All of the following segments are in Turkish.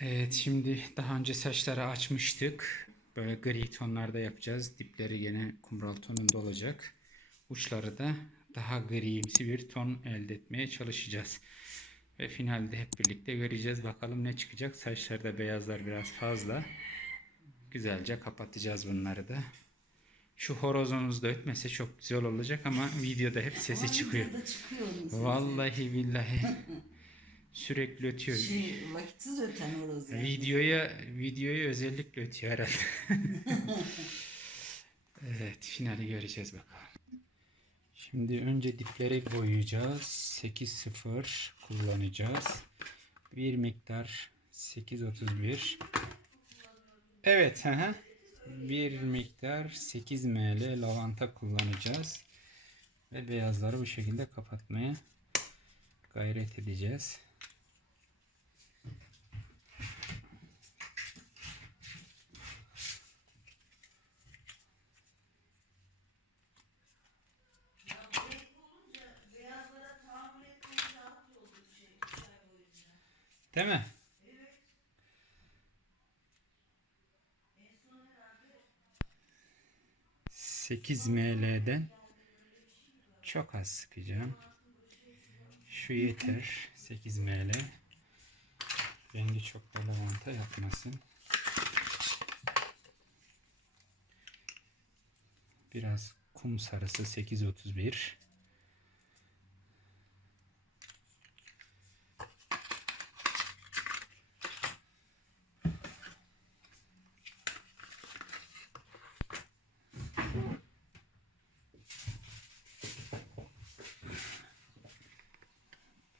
Evet şimdi daha önce saçları açmıştık. Böyle gri tonlarda yapacağız. Dipleri gene kumral tonunda olacak. Uçları da daha grimsi bir ton elde etmeye çalışacağız. Ve finalde hep birlikte göreceğiz. Bakalım ne çıkacak. Saçlarda beyazlar biraz fazla. Güzelce kapatacağız bunları da. Şu horozumuz da ötmese çok güzel olacak ama videoda hep sesi çıkıyor. Vallahi billahi. Sürekli ötüyor. Şey, vakitsiz öten horoz yani. Videoya videoyu özellikle ötüyor herhalde. evet, finali göreceğiz bakalım. Şimdi önce dipleri boyayacağız. 8.0 kullanacağız. Bir miktar 8.31. Evet, hı hı. Bir miktar 8 ml lavanta kullanacağız. Ve beyazları bu şekilde kapatmaya gayret edeceğiz. Değil mi? Sekiz ml'den çok az sıkacağım. Şu yeter. 8 ml. Rengi çok da lavanta yapmasın. Biraz kum sarısı 831.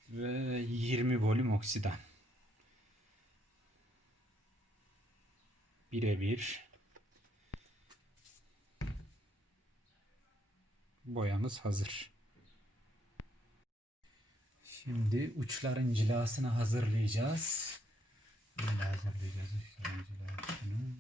ve 20 volüm oksidan. Birebir. Boyamız hazır. Şimdi uçların cilasını hazırlayacağız. Böyle hazırlayacağız uçların cilasını.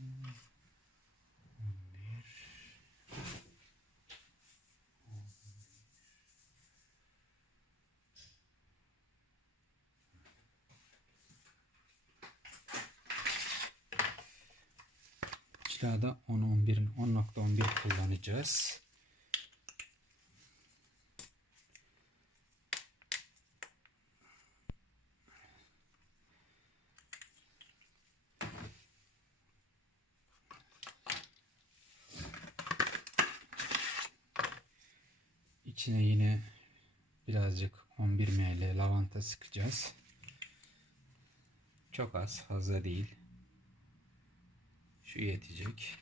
Cilada 10 11 10.11 kullanacağız. İçine yine birazcık 11 ml lavanta sıkacağız. Çok az, fazla değil. Şu yetecek.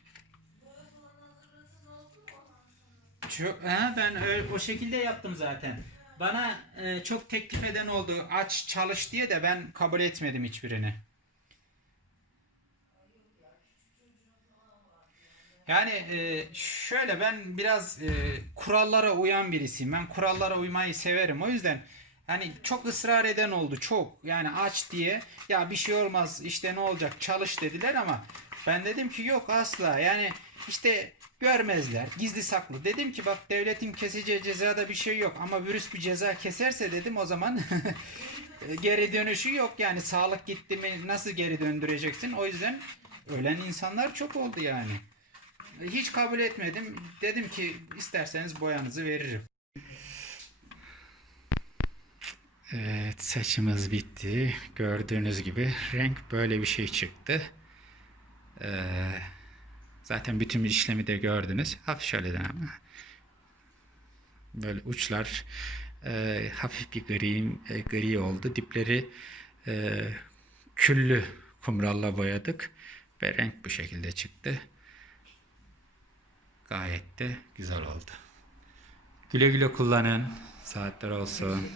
Şu, he, ben öyle, o şekilde yaptım zaten. Bana e, çok teklif eden oldu. Aç çalış diye de ben kabul etmedim hiçbirini. Yani e, şöyle ben biraz e, kurallara uyan birisiyim. Ben kurallara uymayı severim. O yüzden hani çok ısrar eden oldu. Çok yani aç diye ya bir şey olmaz işte ne olacak çalış dediler ama ben dedim ki yok asla. Yani işte görmezler. Gizli saklı. Dedim ki bak devletin keseceği cezada bir şey yok ama virüs bir ceza keserse dedim o zaman geri dönüşü yok. Yani sağlık gitti mi nasıl geri döndüreceksin? O yüzden ölen insanlar çok oldu yani. Hiç kabul etmedim. Dedim ki isterseniz boyanızı veririm. Evet saçımız bitti. Gördüğünüz gibi renk böyle bir şey çıktı. Ee, zaten bütün işlemi de gördünüz. Hafif şöyle ama. Böyle uçlar e, hafif bir gri, e, gri oldu. Dipleri e, küllü kumralla boyadık. Ve renk bu şekilde çıktı. Gayet de güzel oldu. Güle güle kullanın. Saatler olsun.